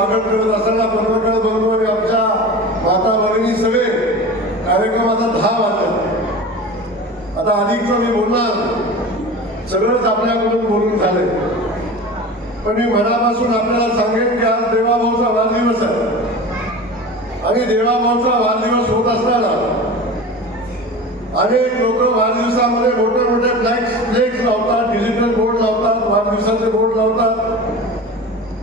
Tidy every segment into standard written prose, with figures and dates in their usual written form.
स्वागत करत असताना पत्रकार बंधू आणि आमच्या माता भगिनी सगळे कार्यक्रमाचा 10 वाजला. आता अधिकचं मी बोलणार, सगळंच आपल्याकडून बोलून झाले, पण मी मनापासून आपल्याला सांगेन की आज देवाभाऊचा वाढदिवस आहे आणि देवाभाऊचा वाढदिवस होत असताना अनेक लोक वाढदिवसामध्ये मोठे मोठे फ्लेक्स लावतात, डिजिटल बोर्ड लावतात, वाढदिवसाचे बोर्ड लावतात.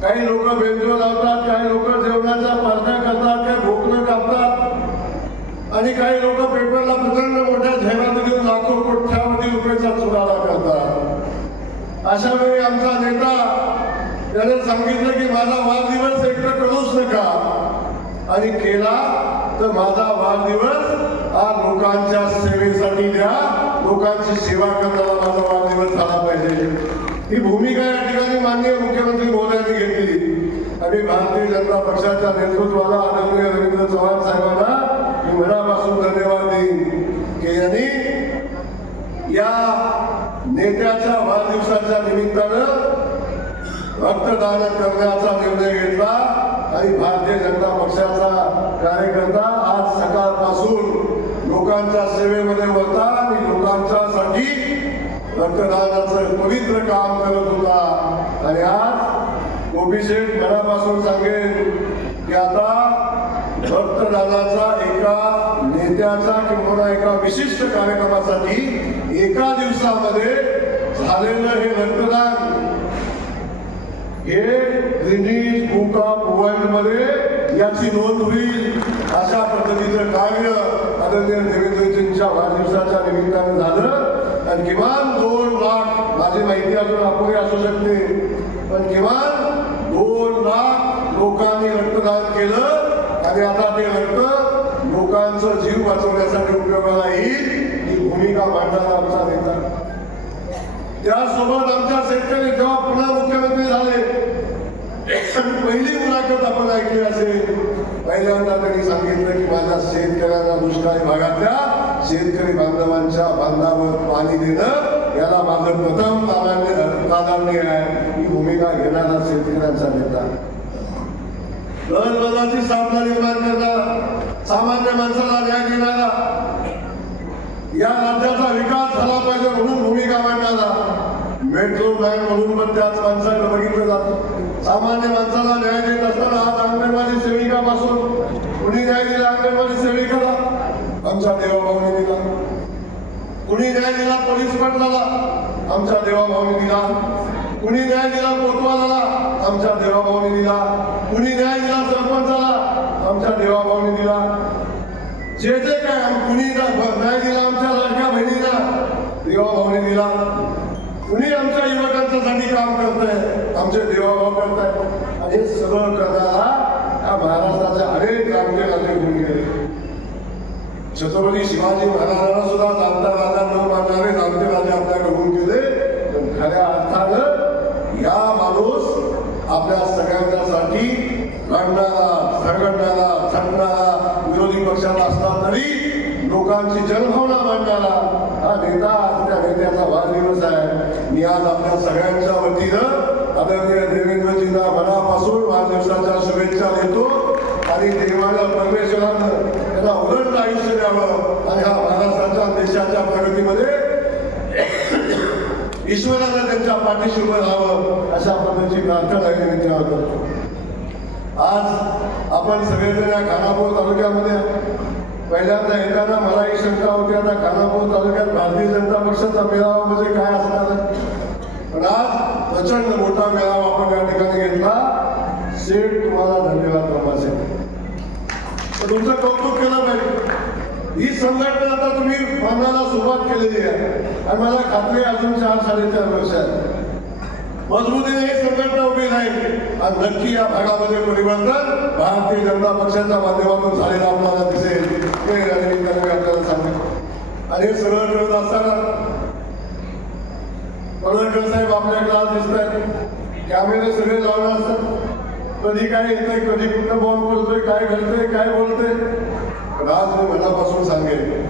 काही लोक बेंचवर लावतात, काही लोक जेवणाच्या पार्ट्या करतात, काही भोकलं कापतात आणि काही लोक पेपरला प्रचंड मोठ्या जाहिराती देऊन लाखो कोट्यावधी रुपयाचा चुराडा करतात. अशा वेळी आमचा नेता त्याने सांगितलं की माझा वाढदिवस एकटं करूच नका, आणि केला तर माझा वाढदिवस हा लोकांच्या सेवेसाठी द्या, लोकांची सेवा करणारा माझा वाढदिवस झाला पाहिजे. ही भूमिका या ठिकाणी माननीय मुख्यमंत्री महोदयांनी घेतली आणि भारतीय जनता पक्षाच्या नेतृत्वाला आदरणीय रवींद्र चव्हाण साहेबांना मी मनापासून धन्यवाद देईन की यांनी या नेत्याच्या वाढदिवसाच्या निमित्तानं रक्तदान करण्याचा निर्णय घेतला आणि भारतीय जनता पक्षाचा कार्यकर्ता आज सकाळपासून लोकांच्या सेवेमध्ये होता आणि लोकांच्यासाठी रक्तदानाचं पवित्र काम करत होता. आणि आज गोपी शेठ मनापासून सांगेन की आता रक्तदानाचा एका नेत्याचा किंवा एका विशिष्ट कार्यक्रमासाठी एका दिवसामध्ये झालेलं हे रक्तदान हे गिनीज बुक ऑफ वर्ल्ड मध्ये याची नोंद होईल. अशा पद्धतीचं कार्य आदरणीय देवेंद्रजींच्या वाढदिवसाच्या निमित्तानं झालं. आणि किमान 2 लाख, माझी माहिती अजून अपुरी असू शकते, पण किमान 2 लाख लोकांनी रक्तदान केलं आणि आता ते रक्त लोकांचा जीव वाचवण्यासाठी उपयोगाला येईल ही भूमिका मांडणारा आमचा नेता. त्यासोबत आमच्या शेतकरी जेव्हा पुन्हा मुख्यमंत्री झाले पहिली मुलाखत आपण ऐकली असेल, पहिल्यांदा त्यांनी सांगितलं की माझ्या शेतकऱ्यांना दुष्काळी भागातल्या शेतकरी बांधवांच्या बांधावर पाणी देणं याला माझं प्रथम प्राधान्य आहे. ही भूमिका घेणारा शेतकऱ्यांचा नेता, दररोजाची साधना निर्माण करणारा, सामान्य माणसाला न्याय देणारा, या राज्याचा विकास झाला पाहिजे म्हणून भूमिका मांडणारा, मेट्रो मॅन म्हणून पण त्याच माणसाकडे बघितलं जातं. सामान्य माणसाला न्याय देत असताना आज अंगणवाडी सेविकापासून कुणी न्याय दिला, अंगणवाडी सेविकाला आमच्या देवाभाऊने दिला. कुणी न्याय दिला पोलीस पाटलाला, आमच्या देवाभाऊने दिला. कुणी न्याय दिला कोतवालाला, आमच्या देवाभाऊने दिला. कुणी न्याय दिला सरपंचाला, आमच्या देवाभाऊने दिला. जे काय कुणी न्याय दिला आमच्या लाडक्या बहिणीला, देवाभाऊने दिला. कुणी आमच्या युवकांच्यासाठी काम करतंय, आमचे देवाभाऊ करतायत. आणि हे सगळं करणारा या महाराष्ट्राचे अनेक राज्य होऊन गेले. छत्रपती शिवाजी महाराजांना सुद्धा जाणता राजा न मानणारे जाणते राजे आपल्याकडे होऊन गेले. पण खऱ्या अर्थानं या माणूस आपल्या सगळ्यांच्यासाठी लढणारा, झगडणारा, झटणारा, विरोधी पक्षात असला तरी लोकांची जनभावना मांडणारा हा नेता, त्या नेत्याचा वाढदिवस आहे. मी आज आपल्या सगळ्यांच्या वतीनं आदरणीय देवेंद्रजींना मनापासून वाढदिवसाच्या शुभेच्छा देतो आणि देवाला परमेश्वरानं त्यांना उलट आयुष्य द्यावं आणि हा महाराष्ट्राच्या देशाच्या प्रगतीमध्ये ईश्वरानं त्यांच्या पाठीशी उभं राहावं अशा पद्धतीची प्रार्थना आहे मित्रांनो. आज आपण सगळेजण या खानापूर तालुक्यामध्ये पहिल्यांदा येताना मलाही शंका होती आता खानापूर तालुक्यात भारतीय जनता पक्षाचा मेळावा म्हणजे काय असणार आहे. पण आज प्रचंड मोठा मेळावा आपण या ठिकाणी घेतला. शेठ तुम्हाला धन्यवाद बाबाचे, तुमचं कौतुक केलं पाहिजे. ही संघटना आता तुम्ही बांधायला सुरुवात केलेली आहे आणि मला खात्री अजून 4-4.5 वर्षात मजबूतीने ही संघटना उभी राहील आणि नक्की या भागामध्ये परिवर्तन भारतीय जनता पक्षाच्या माध्यमातून झालेलं आपल्याला दिसेल हे या निमित्ताने आपल्याला सांगेल. आणि हे सगळं करत असताना पडळकर साहेब आपल्याकडे आज दिसत आहेत, कॅमेरे सगळे लावले असतात, कधी काय येतंय, कधी कुठं बॉम्ब बोलतोय, काय घडतंय, काय बोलतोय. पण आज मी मनापासून सांगेन,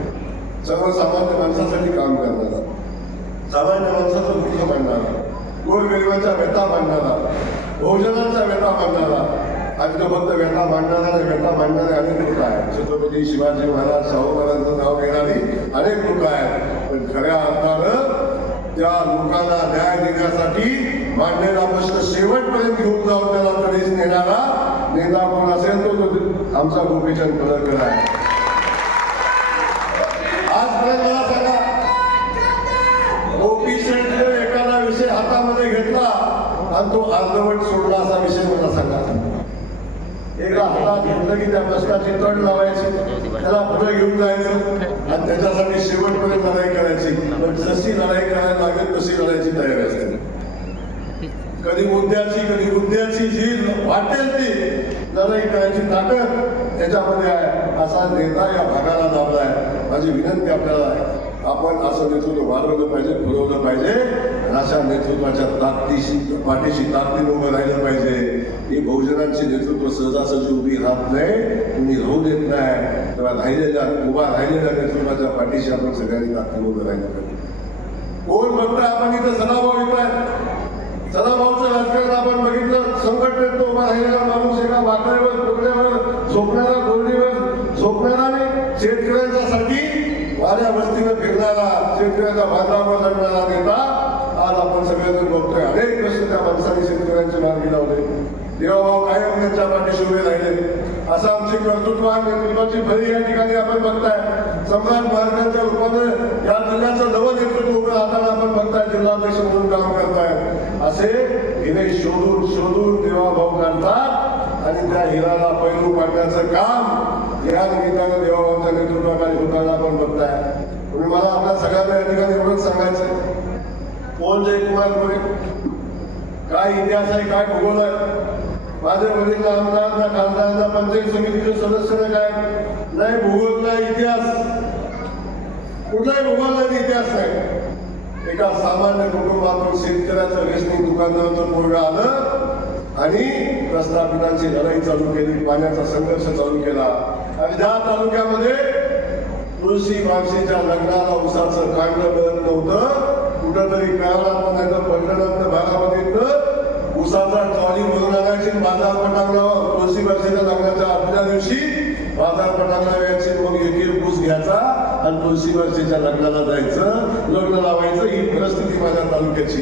सर्वसामान्य माणसासाठी काम करणारा, सामान्य माणसाचं दुःख मांडणारा, गोरगरिबांच्या व्यथा मांडणारा, बहुजनांच्या व्यथा मांडणारा, आणि तो फक्त व्यथा मांडणारे अनेक लोक आहेत. छत्रपती शिवाजी महाराज, शाहू महाराजांचं नाव घेणारी अनेक लोक आहेत. पण खऱ्या अर्थानं त्या लोकांना न्याय देण्यासाठी मांडलेला प्रश्न शेवटपर्यंत घेऊन जाऊन त्याला तडीस नेणारा नेता कोण असेल तो आमचा गोपीचंद पडळकर आहे. आजपर्यंत मला सांगा, गोपीचंद एखादा विषय हातामध्ये घेतला आणि तो अर्धवट सोडला असा विषय मला सांगा. एकदा हातात घेतलं की त्या प्रश्नाची तड लावायची, त्याला पुढे घेऊन जायचं आणि त्याच्यासाठी शेवटपर्यंत लढाई करायची. पण जशी लढाई करायला लागेल तशी लढायची तयारी असते. कधी मुद्द्याची जी वाटेल ती लढाई करायची ताकद त्याच्यामध्ये आहे. असा नेता या भागाला लाभला आहे. माझी विनंती आपल्याला आहे, आपण असं नेतृत्व वाढवलं पाहिजे, पुरवलं पाहिजे. अशा नेतृत्वाच्या पाठीशी ताकदीने उभं राहिलं पाहिजे. ही बहुजनांची नेतृत्व सहजासहजी उभी राहत नाही, कुणी राहू देत नाही. तेव्हा उभा राहिलेल्या नेतृत्वाच्या पाठीशी आपण सगळ्यांनी ताकदीने उभं राहिलं पाहिजे. कोण बघताय, आपण इथं सदाभाऊ येतोय. सदाभाऊचं राजकारण आपण बघितलं. संघटनेत उभा राहिलेला माणूस एका बाकड्यावर, पुतळ्यावर झोपणारा, गोरणीवर झोपणारा नाही, शेतकऱ्यांच्यासाठी वाऱ्या वस्तीनं फिरणारा, शेतकऱ्याचा बांधावर लढणारा नेता आज आपण सगळेजण बघतोय. अनेक प्रश्न त्या माणसाने शेतकऱ्यांचे मार्गी लावले. देवाभाऊ कायम त्यांच्या पाठीशी उभे राहिले. असं आमची कर्तृत्वान नेतृत्वाची भरी या ठिकाणी आपण बघताय. सम्राट महाराजांच्या रूपाने या जिल्ह्याचं नवं नेतृत्व उभं राहताना आपण बघताय. जिल्हाध्यक्ष म्हणून काम करताय. असे हिरे शोधून देवाभाऊ काढतात आणि त्या हिराला पैलू पाडण्याचं काम या निमित्तानं देवाभाऊच्या नेतृत्वाखाली होताना आपण बघताय. तुम्ही मला आपल्या सगळ्यांना या ठिकाणी एवढंच सांगायचं, कोण जयकुमार गोरे, काय इतिहास आहे, काय भूगोल आहे. माझे वडील ना आमदार ना खासदार ना पंचायत समितीचे सदस्य ना काय नाही भूगोल नाही इतिहास, कुठलाही भूगोल नाही इतिहास नाही. एका सामान्य कुटुंबातून शेतकऱ्याचं रेशनिंग दुकानदाराचं पोरगा आलं आणि प्रस्थापितांची लढाई चालू केली, पाण्याचा संघर्ष चालू केला. आणि ज्या तालुक्यामध्ये तुळशी मावशीच्या लग्नाला उसाचं कांड मिळत नव्हतं, कुठंतरी कराडात नाही तर पंढरनाथ भागामध्ये उसाचा ट्रॉली भरून आणायची, बाजारपटांना तुळशी मावशीच्या लग्नाच्या आदल्या दिवशी बाजारपटांना यायची, मग एक ऊस घ्यायचा आणि तुळशी मावशीच्या लग्नाला जायचं, लग्न लावायचं. ही परिस्थिती माझ्या तालुक्याची.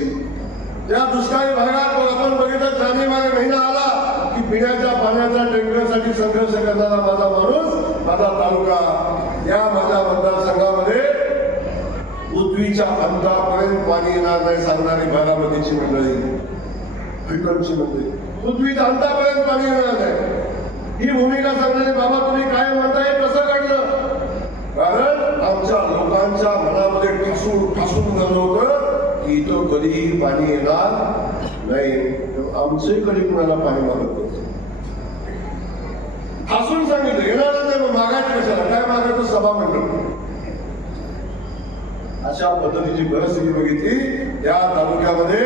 त्या दुष्काळी भागात आपण बघितलं, जानेवारी महिना आला की पिण्याच्या पाण्याच्या टँकरसाठी संघर्ष करणारा माझा माणूस, माझा तालुका. या माझ्या मतदारसंघामध्ये पृथ्वीच्या अंतापर्यंत पाणी येणार नाही सांगणारी बारामतीची मंडळी, विक्रमची मंडळी. पृथ्वीच्या अंतापर्यंत पाणी येणार नाही ही भूमिका सांगणारे बाबा तुम्ही काय म्हणताय, कसं घडलं? कारण आमच्या लोकांच्या मनामध्ये ठासून झालं होतं की इथं कधीही पाणी येणार नाही. आमचे कधी कुणाला पाणी मागत होतं, ठासून सांगितलं येणार नाही. मागायचं कशाला, काय मागायचं, सभा मंडळ. अशा पद्धतीची परिस्थिती बघितली. त्या तालुक्यामध्ये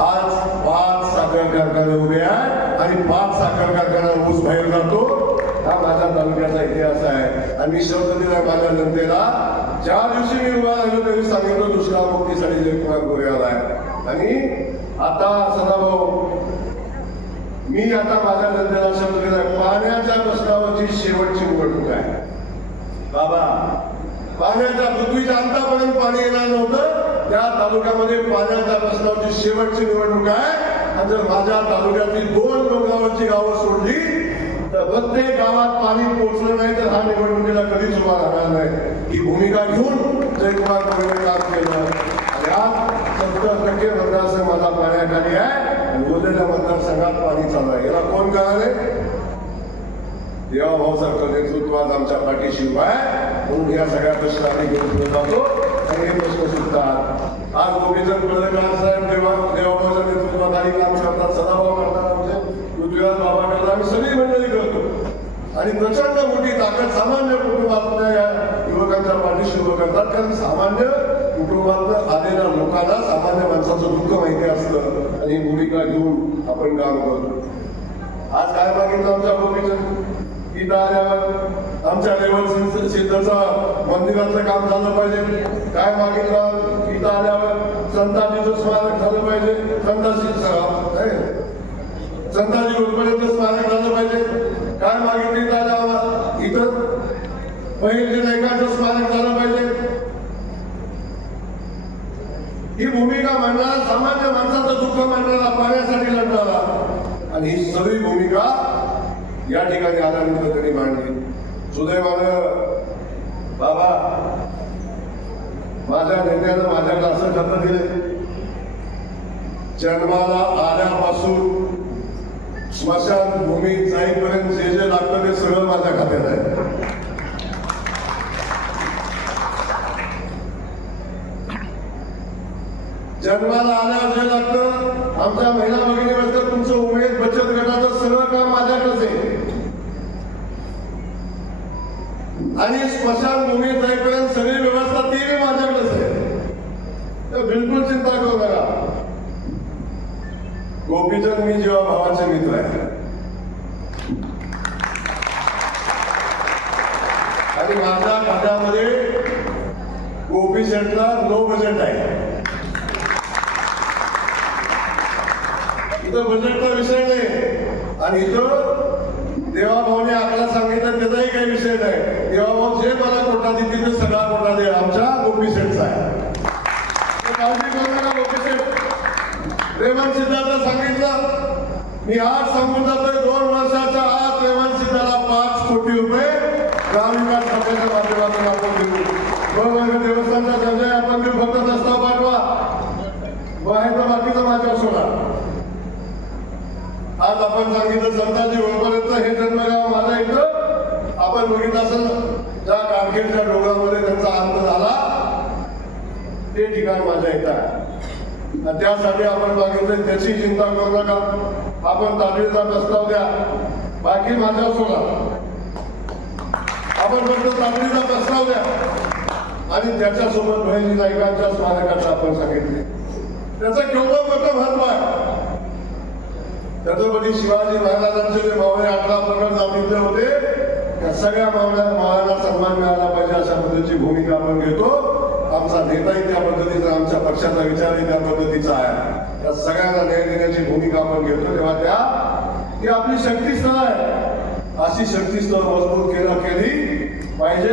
आज 5 साखर कारखाने उभे आहेत आणि 5 साखर कारखाना ऊस बाहेर जातो. हा माझ्या तालुक्याचा इतिहास आहे. आणि मी शब्द दिला माझ्या जनतेला, ज्या दिवशी मी उभा राहिलो तरी सांगितलं दुष्काळ मुक्तीसाठी जयकुमार गोरे आलाय. आणि आता सदाभाऊ मी आता माझ्या जनतेला शब्द दिलाय, पाण्याच्या प्रश्नावरची शेवटची निवडणूक आहे बाबा. पाण्याच्या पृथ्वीच्या अंतापर्यंत पाणी येणार नव्हतं, त्या तालुक्यामध्ये पाण्याच्या प्रश्नावरची शेवटची निवडणूक आहे. आणि जर माझ्या तालुक्यातली 2 डोंगरावरची गावं सोडली तर प्रत्येक गावात पाणी पोहोचलं नाही तर हा निवडणुकीला कधीच उभा राहणार नाही. ही भूमिका घेऊन जयकुमार गोरेने काम केलं. आणि आज 70% मतदारसंघ माझा पाण्याखाली आहे आणि उरलेल्या मतदारसंघात पाणी चालू आहे. याला कोण कारण आहे? देवाभाऊ सारखं नेतृत्व आज आमच्या पाठीशी उभा आहे. म्हणून या सगळ्या प्रश्न आम्ही घेऊन जातो आणि हे प्रश्न सुटतात. आज गोपीचंद पडळकर साहेब देवाभाऊच्या नेतृत्वाखाली काम करतात, सदाभाऊ करतात, आमचे पृथ्वीराज बाबा करतात, आम्ही सगळी मंडळी करतो. आणि प्रचंड मोठी ताकद सामान्य कुटुंबातल्या या युवकांच्या पाठीशी उभं करतात. कारण सामान्य कुटुंबातनं आलेल्या लोकांना सामान्य माणसाचं दुःख माहिती असतं आणि ही भूमिका घेऊन आपण काम करतो. आज काय मागितलं आमच्या गोपीचंद? इथं आल्यावर आमच्या लेवल सिद्धचं मंदिराचं काम झालं पाहिजे. काय मागितलं? इथं आल्यावर संताजीचं स्मारक झालं पाहिजे, संताजी घोरपडेचं स्मारक झालं बहिर्जी नायकांचं स्मारक झालं पाहिजे. ही भूमिका मांडणारा, सामान्य माणसाचं दुःख मांडणारा, पाण्यासाठी लढणारा, आणि ही सगळी भूमिका या ठिकाणी आल्यानंतर त्यांनी मांडली. सुदैवानं बाबा माझ्या नेत्यानं माझ्याकडे असं खातं दिले, जन्माला आल्यापासून स्मशानभूमीत जाईपर्यंत जे जे लागतं ते सगळं माझ्या खात्यात आहे. जन्माला आल्यावर जे लागतं, आमच्या महिला भगिनीवर तुमचं उमेद बचत गटाचं सगळं काम माझ्याकडेच आहे. आणि स्मशानभूमीत जाईपर्यंत सगळी व्यवस्था ती बी माझ्याकडेच आहे. तर बिलकुल चिंता करू नका. गोपीचंद मी जेव्हा भावाचे मित्र आहे आणि माझ्या खात्यामध्ये गोपी सेटला नो बजेट आहे. इथं बजेटचा विषय नाही आणि इथं देवाभाऊने आपल्याला सांगितलं त्याचाही काही विषय नाही. देवाभाऊ जे मला कोटा देतील ते सगळा कोटा दे आमच्या गोपी सेटचा आहे. काळजी करू नका. गोपी सेट रेवण सिद्धार्थ सांगितलं, मी आज सांगून जातोय 2 वर्षाच्या आत रेवण सिद्धाला 5 कोटी रुपये ग्रामविकास खात्याच्या माध्यमातून आपण देऊ. बरोबर, देवस्थानचा दर्जा आपण देऊ. फक्त प्रस्ताव पाठवा, आहे तर बाकीचं माझ्यावर सोडा. आज आपण सांगितलं संताजी होईपर्यंत हे जन्मगाव माझ्या इथं आपण बघितलं असेल, ज्या कामखेडच्या डोंगरामध्ये त्यांचा अंत झाला ते ठिकाण माझ्या इथं आहे. त्यासाठी आपण मागितलं, त्याची चिंता करू नका. आपण तातडीचा प्रस्ताव द्या, बाकी माझ्यावर सोडा. आपण फक्त तातडीचा प्रस्ताव द्या आणि त्याच्यासोबत बहिर्जी नायकांच्या स्मारकाचं आपण सांगितले. त्याचं केवढं मोठं महत्व आहे. छत्रपती शिवाजी महाराजांचे जे मावळे 18 प्रकट सांगितले होते, त्या सगळ्या मावळ्यांना सन्मान मिळाला पाहिजे अशा पद्धतीची भूमिका आपण घेतो. आमचा नेताही त्या पद्धतीचा, आमच्या पक्षाचा विचारही त्या पद्धतीचा आहे. त्या सगळ्यांना न्याय देण्याची भूमिका आपण घेतो. तेव्हा ती आपली शक्तीस्थळ आहे. अशी शक्तीस्थळ मजबूत केली पाहिजे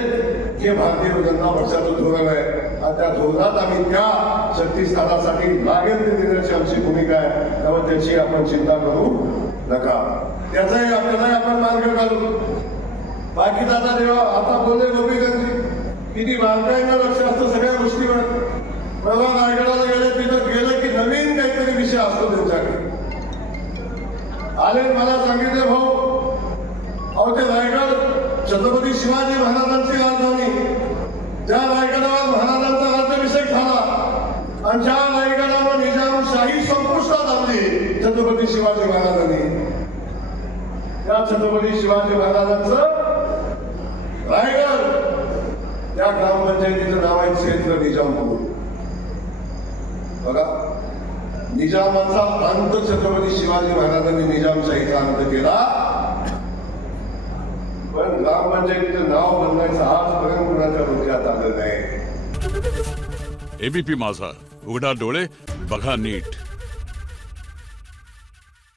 हे भारतीय जनता पक्षाचं धोरण आहे. आणि त्या धोरणात आम्ही त्या शक्तीस्थानासाठी लागेल ते देण्याची आमची भूमिका आहे. त्यामुळे त्याची आपण चिंता करू नका. त्याचाही आपल्यालाही आपण मार्ग काढू. बाकी दादा देवा आता बोलले गोपीचंदजी, किती बारकाईनं लक्ष असतं सगळ्या गोष्टीवर. मला रायगडाला गेले, तिथं गेलं की नवीन काहीतरी विषय असतो त्यांच्याकडे. आले मला सांगितले, भाऊ अहो ते रायगड छत्रपती शिवाजी महाराजांची राजधानी, ज्या रायगडावर महाराजांचा राज्याभिषेक झाला आणि ज्या रायगडावर निजामशाही संपुष्टात आणली छत्रपती शिवाजी महाराजांनी, त्या छत्रपती शिवाजी महाराजांचं रायगड त्या ग्रामपंचायतीचं नाव आहे क्षेत्र निजामपूर. बघा, निजामाचा अंत छत्रपती शिवाजी महाराजांनी निजामशाहीचा अंत केला, पण ग्रामपंचायतीचं नाव बदलायचं आजपर्यंत कुणाच्या डोक्यात आलं नाही. एबीपी माझा, उघडा डोळे बघा नीट.